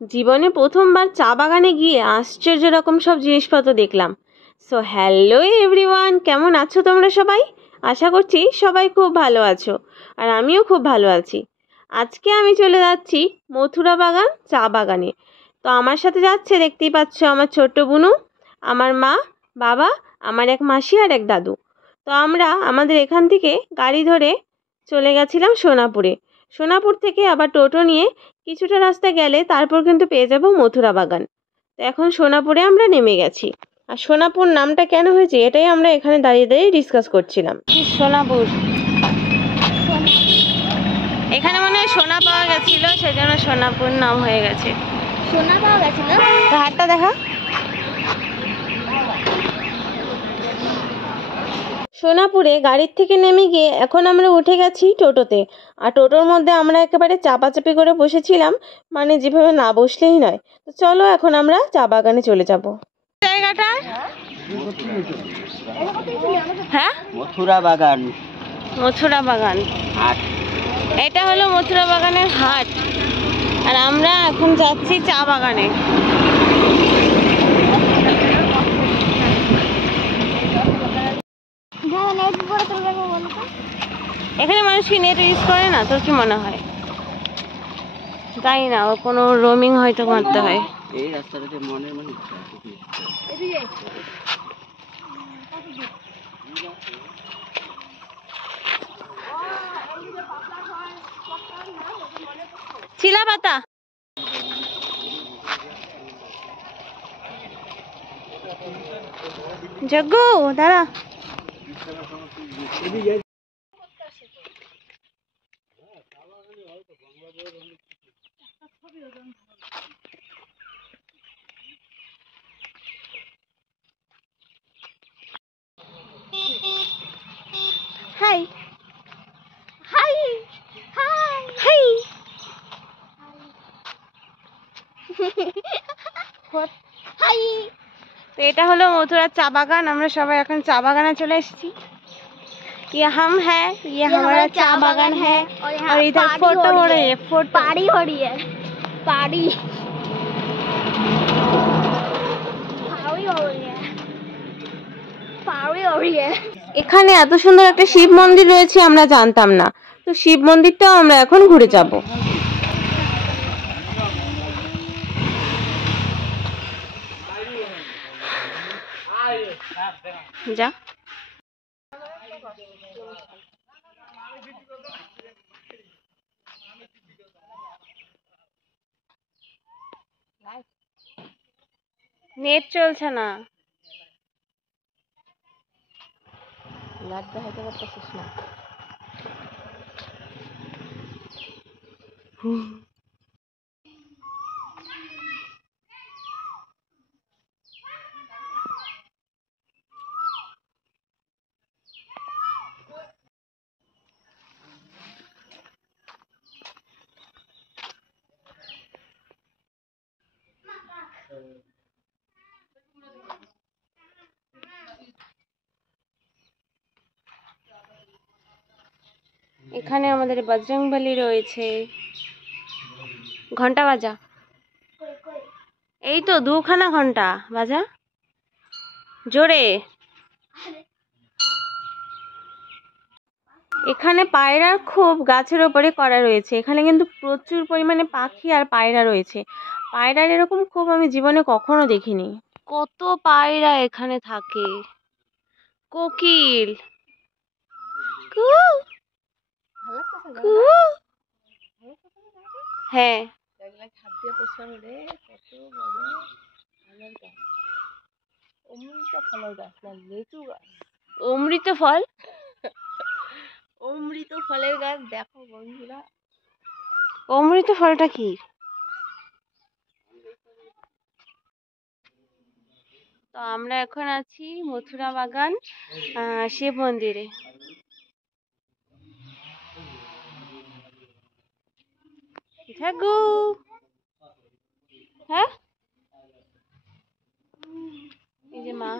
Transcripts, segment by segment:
জীবনে প্রথমবার চা বাগানে গিয়ে আশ্চর্য রকম সব জিনিসপত্র দেখলাম। সো হ্যালো এভরিওয়ান, কেমন আছো তোমরা সবাই? আশা করছি সবাই খুব ভালো আছো, আর আমিও খুব ভালো আছি। আজকে আমি চলে যাচ্ছি মথুরা বাগান চা বাগানে। তো আমার সাথে যাচ্ছে, দেখতেই পাচ্ছ, আমার ছোট্ট বুনু, আমার মা, বাবা, আমার এক মাসি আর এক দাদু। তো আমরা আমাদের এখান থেকে গাড়ি ধরে চলে গেছিলাম সোনাপুরে। সোনাপুর থেকে আবার টোটো নিয়ে কিছুটা রাস্তা গেলে তারপর কিন্তু পেয়ে যাব মথুরা বাগান। তো এখন সোনাপুরে আমরা নেমে গেছি। আর সোনাপুর নামটা কেন হয়েছে এটাই আমরা এখানে দাঁড়িয়ে দাঁড়িয়ে ডিসকাস করছিলাম। সোনাপুর, এখানে মনে হয় সোনা পাওয়া গেছিল, সেজন্য সোনাপুর নাম হয়ে গেছে। সোনা পাওয়া গেছিল, হাটটা দেখা। সোনাপুরে গাড়ির থেকে নেমে গিয়ে এখন আমরা উঠে গেছি টোটোতে। আর টোটোর মধ্যে আমরা একেবারে চাপাচাপি করে বসেছিলাম, মানে যেভাবে না বসলেই নয়। তো চলো এখন আমরা চা বাগানে চলে যাব। জায়গাটা হ্যাঁ, মথুরা বাগান। মথুরা বাগান হাট। এটা হলো মথুরা বাগানের হাট। আর আমরা এখন যাচ্ছি চা বাগানে। এখানে মানুষ কি নেট ইউজ করে না? তোর কি মনে হয়? জানি না, ও কোনো রোমিং হয়তো করতে হয়। এই রাস্তাটাতে মনের মনে চিলা পাতা। যজ্ঞ দাঁড়া। হাই হাই হাই হাই। হাই। তো এটা হলো মথুরার চা বাগান। আমরা সবাই এখন চা বাগানে চলে এসেছি। ये हम है, ये हमारा चा बागान है, और इधर फोटो हो रही है, फोटो पारी हो रही है, पारी पारी हो रही है, पारी हो रही है। এখানে এত সুন্দর একটা শিব মন্দির রয়েছে আমরা জানতাম না। তো শিব মন্দিরটাও আমরা এখন ঘুরে যাব। যা নেট চলছে না, লাগতে হয়তো পারতেছিস না। এখানে আমাদের বজরংবলী রয়েছে। ঘন্টা বাজা, এই তো দুখানা ঘন্টা বাজা জোরে। এখানে পায়রার খুব গাছের ওপরে করা রয়েছে। এখানে কিন্তু প্রচুর পরিমাণে পাখি আর পায়রা রয়েছে। পায়রার এরকম খুব আমি জীবনে কখনো দেখিনি। কত পায়রা এখানে থাকে। কোকিল কু কু। হ্যাঁ, অমৃত ফল, অমৃত ফলের গাছ। দেখো বন্ধুরা, অমৃত ফলটা কি? তো আমরা এখন আছি মথুরা বাগান শিব মন্দিরে। ঝাগু, হ্যাঁ, এই যে মা।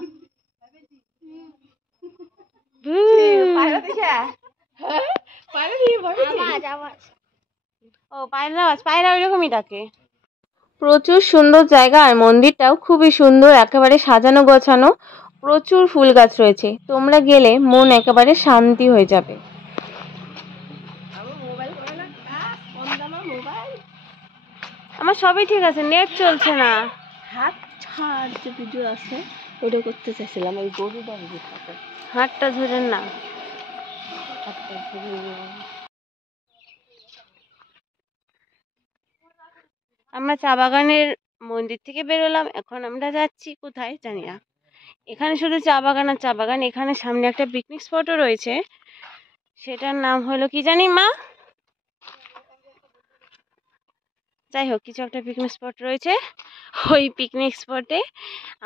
ও পায়রা আওয়াজ, পায়রা ওইরকমই ডাকে। প্রচুর সুন্দর জায়গা, আর মন্দিরটাও খুবই সুন্দর, একেবারে সাজানো গোছানো। প্রচুর ফুল গাছ রয়েছে, তোমরা গেলে মন একেবারে শান্তি হয়ে যাবে। আমার সবই ঠিক আছে, নেট চলছে না। হাত ছাড় যে ভিডিও আছে ওটা করতে চাইছিলাম, ওই গরু বাবু হাতটা ধরেন না। আমরা চা বাগানের মন্দির থেকে বেরোলাম, এখন আমরা যাচ্ছি কোথায় জানি না। এখানে শুধু চা বাগান আর চা বাগান, এখানে সামনে একটা পিকনিক স্পটও রয়েছে, সেটার নাম হলো কি জানি মা, যাই হোক কিছু একটা পিকনিক স্পট রয়েছে। ওই পিকনিক স্পটে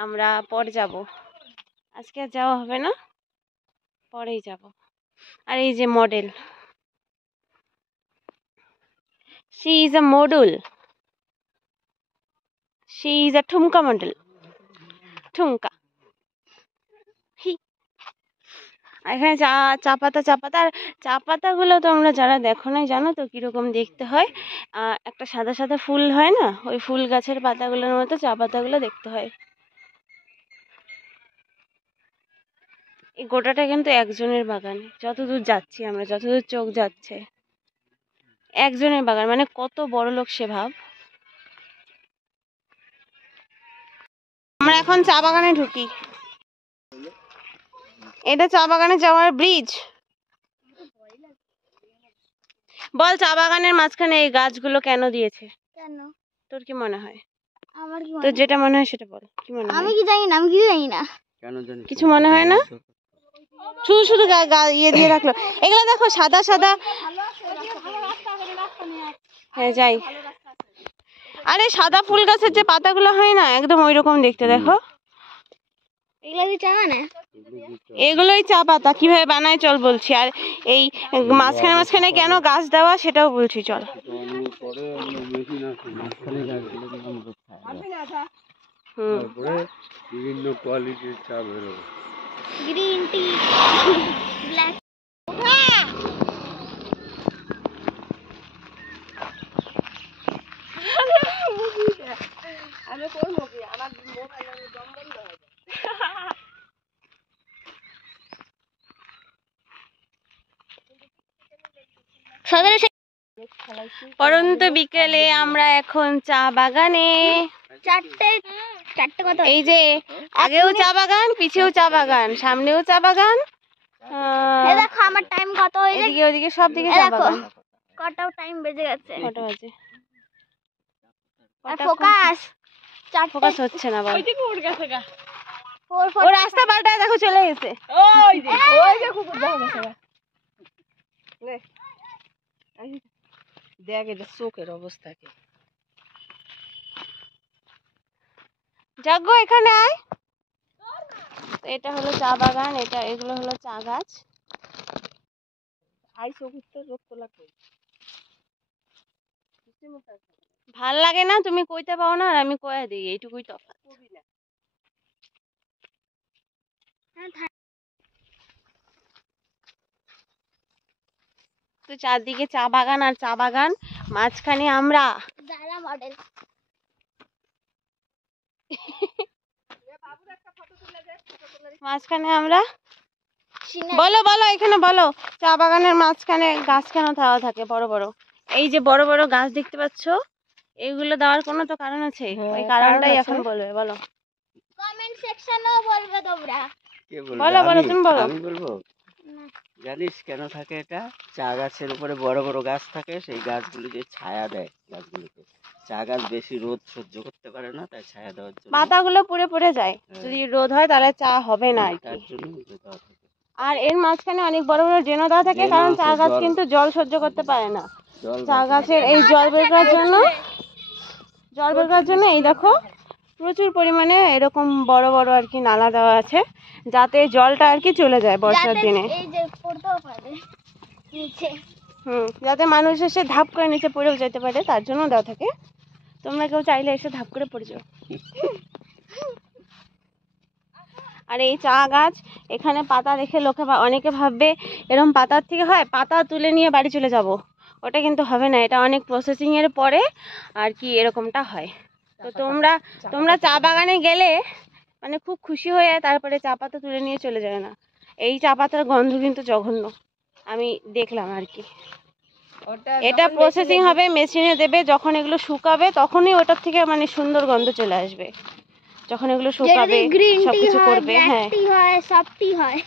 আমরা পরে যাব, আজকে আর যাওয়া হবে না, পরেই যাব। আর এই যে model, she is a model, she is a ঠুমকা মডেল, ঠুমকা। আর এখানে চা পাতা আর চা পাতাগুলো তোমরা যারা দেখো নাই জানো তো কিরকম দেখতে হয়। একটা সাদা সাদা ফুল হয় না, ওই ফুল গাছের পাতাগুলোর মতো চা পাতাগুলো দেখতে হয়। এই গোটাটা কিন্তু একজনের বাগান, যতদূর যাচ্ছি আমরা, যতদূর চোখ যাচ্ছে একজনের বাগান, মানে কত বড় লোক সে ভাব। আমরা এখন চা বাগানে ঢুকি। এটা চা বাগানে যাওয়ার ব্রিজ। বল চা বাগানের মাঝখানে এই গাছগুলো কেন দিয়েছে? কেন? তোর কি মনে হয়? আমার কি তোর যেটা মনে হয় সেটা বল, কি মনে হয়? আমি কি জানি না, আমি কিছু জানি না। কেন জানি কিছু মনে হয় না, শুধু শুধু ইয়ে দিয়ে রাখলো। এগুলো দেখো সাদা সাদা। হ্যাঁ যাই। আরে সাদা ফুল গাছের যে পাতাগুলো হয় না, একদম ওই রকম দেখতে, দেখো। এগুলো কি চা মানে? এগুলোই চা পাতা, কিভাবে বানায় চল বলছি। আর এই মাঝখানে মাঝখানে কেন গাছ দেওয়া সেটাও বলছি, চল। বিভিন্ন কোয়ালিটির চা বেরোবে। Green tea, black. আমি করবো কি, আমার মোবাইলের দম বন্ধ হয়ে যায়। পরন্ত বিকেলে আমরা এখন চা বাগানে। চারটে কত? এই যে আগেও চা বাগান, পিছেও চা বাগান, সামনেও চা বাগান, এই দেখো আমার টাইম কত হয়েছে, এদিকে ওদিকে সব দিকে চা বাগান। কত টাইম বেজে গেছে? কটা বাজে? আর ফোকাস, ফোকাস হচ্ছে না, বল। ফোর ও রাস্তা পাল্টায় দেখো চলে গেছে। ওই যে কুকুর দেখা গেছে। দেখ এদের চোখের অবস্থা কি। যজ্ঞ এখানে আয়। এটা হলো চা বাগান, এগুলো হলো চা গাছ। ভাল লাগে না, তুমি কইতে পাও না আর আমি কয়ে দিই, এইটুকুই তফাৎ। তো চারদিকে চা বাগান আর চা বাগান, মাঝখানে আমরা। মডেল মাঝখানে আমরা। বলো বলো এখানে বলো, চা বাগানের মাঝখানে গাছ কেন দেওয়া থাকে বড় বড়? এই যে বড় বড় গাছ দেখতে পাচ্ছ, এইগুলো দেওয়ার কোনো তো কারণ আছে, ওই কারণটাই এখন বলবে, বলো। কমেন্ট সেকশনেও বলবে তোমরা। বলো বলো, তুমি বলো। আমি বলবো, জানিস কেন থাকে এটা? চা গাছের উপরে বড় বড় গাছ থাকে, সেই গাছগুলো যে ছায়া দেয় গাছগুলোকে। চা গাছ বেশি রোদ সহ্য করতে পারে না, তাই ছায়া দেওয়ার জন্য পাতাগুলো পুড়ে পুড়ে যায়, যদি রোদ হয় তাহলে চা হবে না আর তার কি। জন্য দেওয়া থাকে। আর এর মাঝখানে অনেক বড় বড় ড্রেনও দেওয়া থাকে, কারণ চা গাছ কিন্তু জল সহ্য করতে পারে না। চা গাছের এই জল বের করার জন্য এই দেখো প্রচুর পরিমাণে এরকম বড় বড় আর কি নালা দেওয়া আছে, যাতে জলটা আর কি চলে যায় বর্ষার দিনে। এই যে পড়তেও পারে নিচে। যাতে মানুষ এসে ধাপ করে নিচে পড়েও যেতে পারে, তার জন্য দেওয়া থাকে। তোমরা কেউ চাইলে এসে ধাপ করে পড়ে যাও। আর এই চা গাছ, এখানে পাতা রেখে অনেকে ভাববে এরকম পাতার থেকে হয়, পাতা তুলে নিয়ে বাড়ি চলে যাব, ওটা কিন্তু হবে না। এটা অনেক প্রসেসিং এর পরে আর কি এরকমটা হয়। তো তোমরা তোমরা চা বাগানে গেলে মানে খুব খুশি হয়ে তারপরে চা পাতা তুলে নিয়ে চলে যায় না। এই চা পাতার গন্ধ কিন্তু জঘন্য, আমি দেখলাম আর কি। এটা প্রসেসিং হবে, মেশিনে দেবে, যখন এগুলো শুকাবে তখনই ওটার থেকে মানে সুন্দর গন্ধ চলে আসবে। যখন এগুলো শুকাবে সবকিছু করবে। হ্যাঁ, টি হয়, সব টি হয়,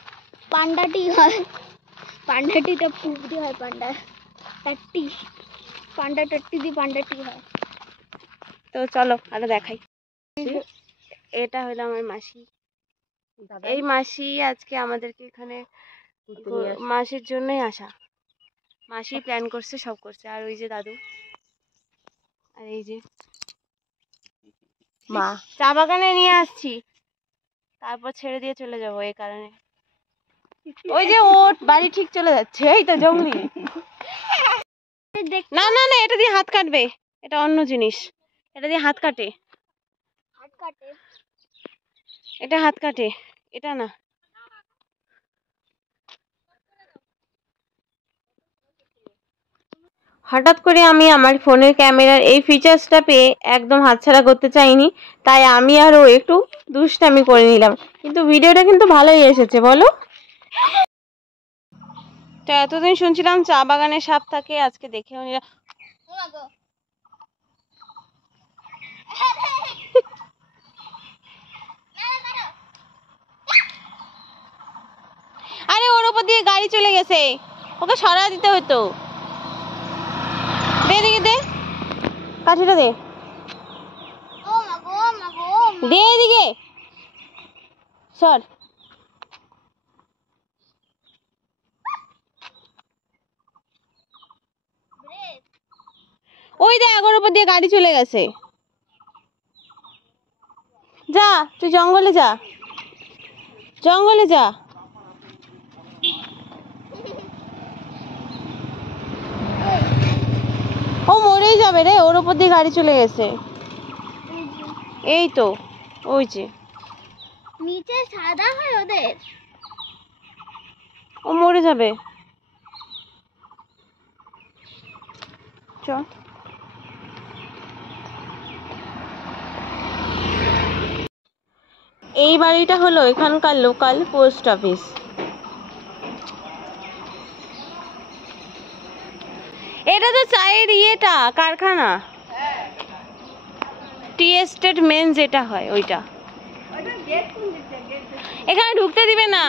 পান্ডা টি হয়। পান্ডা টি তো পুবড়ি হয়, পান্ডা টাট্টি, পান্ডা টাট্টি দিয়ে পান্ডা টি হয়। তো চলো আরো দেখাই। এটা হলো আমার মাসি। এই মাসি আজকে আমাদেরকে এখানে মাসির জন্যই আসা। মাসি প্ল্যান করছে, সব করছে। আর ওই যে দাদু, আর এই যে মা। চা বাগানে নিয়ে আসছি, তারপর ছেড়ে দিয়ে চলে যাবো। এই কারণে ওই যে ওর বাড়ি ঠিক চলে যাচ্ছে, এই তো জঙ্গলি। না না না, এটা দিয়ে হাত কাটবে, এটা অন্য জিনিস। এটা দিয়ে হাত কাটে, হাত কাটে। এটা হাত কাটে, এটা না। হঠাৎ করে আমি আমার ফোনের ক্যামেরার এই ফিচার্সটা পেয়ে একদম হাতছাড়া করতে চাইনি, তাই আমি আর ও একটু দুষ্টামি করে নিলাম। কিন্তু ভিডিওটা কিন্তু ভালোই এসেছে, বলো? তো এতদিন শুনছিলাম চা বাগানে সাপ থাকে, আজকে দেখেও নিলাম। আরে ওর উপর দিয়ে গাড়ি চলে গেছে, ওকে সরা দিতে হতো। দে দিকে, দে কাঠিটা, দে ও মা গো, মা গো, দে এদিকে সর। ওই দেখ ওর উপর দিয়ে গাড়ি চলে গেছে। যা তুই জঙ্গলে যা, জঙ্গলে যা। ও মরেই যাবে রে, ওর উপর দিয়ে গাড়ি চলে গেছে। এই তো ওই যে নিচে সাদা হয় ওদের। ও মরে যাবে। চ, এই বাড়িটা হলো এখানকার লোকাল পোস্ট অফিস। এটা তো চায়ের ইয়েটা কারখানা, টি এস্টেট মেন যেটা হয় ওইটা। এখানে ঢুকতে দিবে না,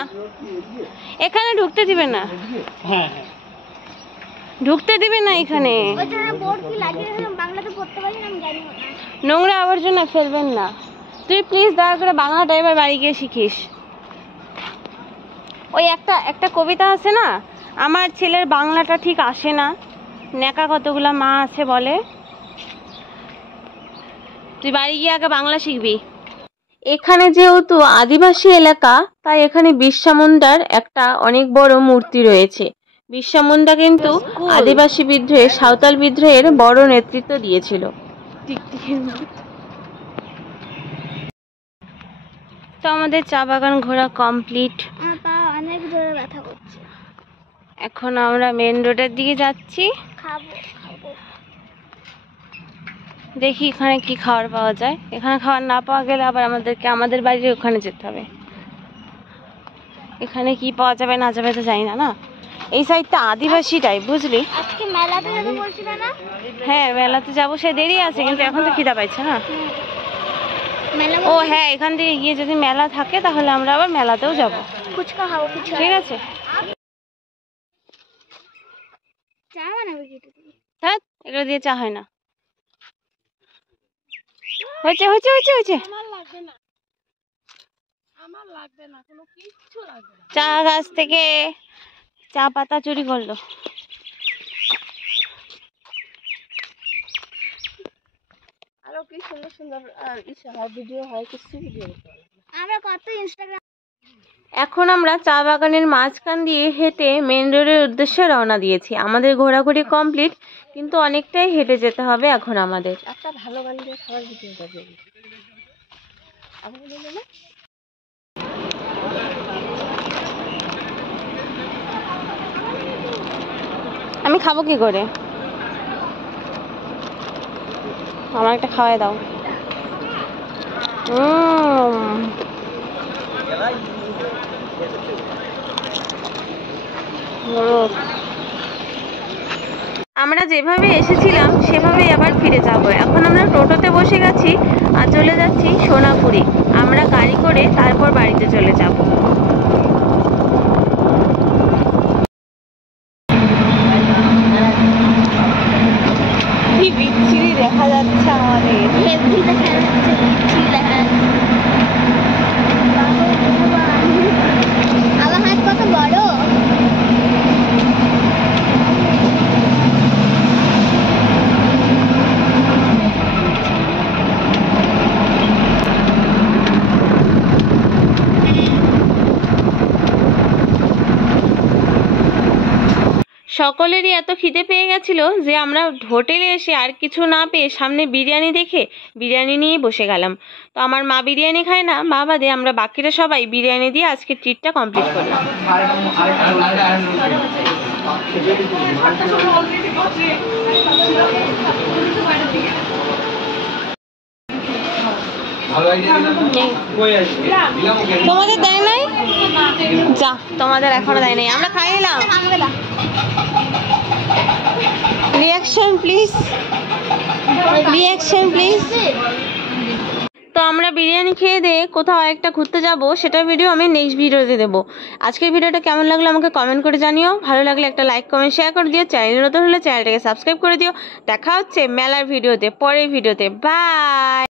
এখানে ঢুকতে দিবে না, ঢুকতে দিবে না এখানে। ওইটা বোর্ড কি লাগিয়ে রেখেছে, বাংলাতে পড়তে পারি না, আমি জানি না। নোংরা আবর্জনা ফেলবেন না। তুই প্লিজ দয়া করে বাংলাটা এবার বাড়ি গিয়ে শিখিস। ওই একটা একটা কবিতা আছে না, আমার ছেলের বাংলাটা ঠিক আসে না, নেকা কতগুলা মা আছে বলে। তুই বাড়ি গিয়ে আগে বাংলা শিখবি। এখানে যেহেতু আদিবাসী এলাকা, তাই এখানে বিরসা মুন্ডার একটা অনেক বড় মূর্তি রয়েছে। বিরসা মুন্ডা কিন্তু আদিবাসী বিদ্রোহে, সাঁওতাল বিদ্রোহের বড় নেতৃত্ব দিয়েছিল। তো আমাদের চা বাগান ঘোরা কমপ্লিট। আমার পা অনেক জোরে ব্যথা করছে। এখন আমরা মেন রোডের দিকে যাচ্ছি। খাবো খাবো। দেখি এখানে কি খাবার পাওয়া যায়। এখানে খাবার না পাওয়া গেলে আবার আমাদেরকে আমাদের বাড়ির ওখানে যেতে হবে। এখানে কি পাওয়া যাবে না যাবে তো জানি না। না, এই সাইডটা আদিবাসী টাইপ, বুঝলি? আজকে মেলাতে যাবো বলছিল না? হ্যাঁ মেলাতে যাবো, সে দেরি আছে, কিন্তু এখন তো খিদা পাইছে না। মেলা ও হ্যাঁ, এখান থেকে গিয়ে যদি মেলা থাকে তাহলে আমরা আবার মেলাতেও যাব। ফুচকা খাবো, ফুচকা। ঠিক আছে, চা বানাবে কি তুই? হ্যাঁ এগুলো দিয়ে চা হয় না। হয়েছে হয়েছে হয়েছে হয়েছে। চা গাছ থেকে চা পাতা চুরি করলো। আরো কি সুন্দর সুন্দর ভিডিও হয়, কিছু ভিডিও আমরা কত ইনস্টাগ্রাম। এখন আমরা চা বাগানের মাঝখান দিয়ে হেঁটে মেন রোডের উদ্দেশ্যে রওনা দিয়েছি। আমাদের ঘোরাঘুরি কমপ্লিট, কিন্তু অনেকটাই হেঁটে যেতে হবে এখন আমাদের। একটা ভালো গান দিয়ে সবার ভিডিও করবে। আমি খাবো কি করে? আমার একটা খাওয়াই দাও। আমরা যেভাবে এসেছিলাম সেভাবেই আবার ফিরে যাব। এখন আমরা টোটোতে বসে গেছি আর চলে যাচ্ছি সোনাপুরি। আমরা গাড়ি করে তারপর বাড়িতে চলে যাব। কি বিচ্ছিরি দেখা যাচ্ছে আমাদের। হেভি দেখা যাচ্ছে, বিচ্ছিরি দেখা যাচ্ছে। আমার হাত কত বড়। সকলেরই এত খিদে পেয়ে গেছিল যে আমরা হোটেলে এসে আর কিছু না পেয়ে সামনে বিরিয়ানি দেখে বিরিয়ানি নিয়ে বসে গেলাম। তো আমার মা বিরিয়ানি খায় না, মা বাদে আমরা বাকিরা সবাই বিরিয়ানি দিয়ে আজকে ট্রিটটা কমপ্লিট করি। তোমাদের দেয় নাই? যা, তোমাদের এখনো দেয় নাই, আমরা খাই এলাম। Reaction please, reaction please. তো আমরা বিরিয়ানি খেয়ে দিয়ে কোথাও একটা ঘুরতে যাব, সেটা ভিডিও আমি নেক্সট ভিডিওতে দেবো। আজকের ভিডিওটা কেমন লাগলো আমাকে কমেন্ট করে জানিও। ভালো লাগলে একটা লাইক কমেন্ট শেয়ার করে দিও। চ্যানেলে নতুন হলে চ্যানেলটাকে সাবস্ক্রাইব করে দিও। দেখা হচ্ছে মেলার ভিডিওতে, পরের ভিডিওতে। বাই।